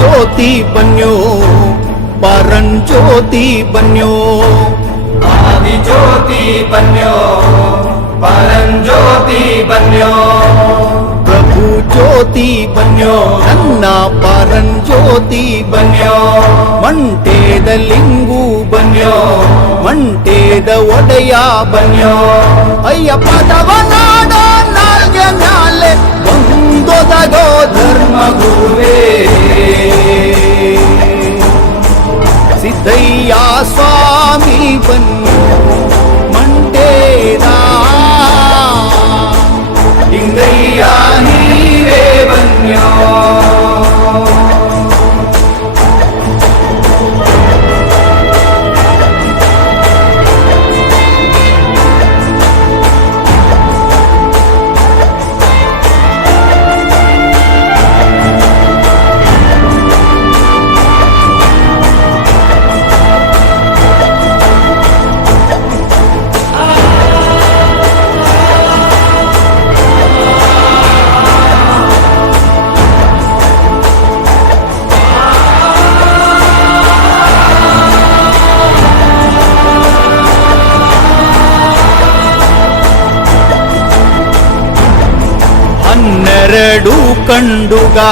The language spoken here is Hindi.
ज्योति बन्यो परम ज्योति बन्यो आदि ज्योति बन्यो परम ज्योति बन्यो प्रभु ज्योति बन्यो नन्ना परम ज्योति बन्यो मंटे द लिंगु बनो मंटे द वडया बन्यो अय्या पादवनाड नाल्गे म्याले वंदो दगो धर्म गुरुवे दया स्वामी बन ಕಣ್ಣೆರಡು ಕಂಡುಗ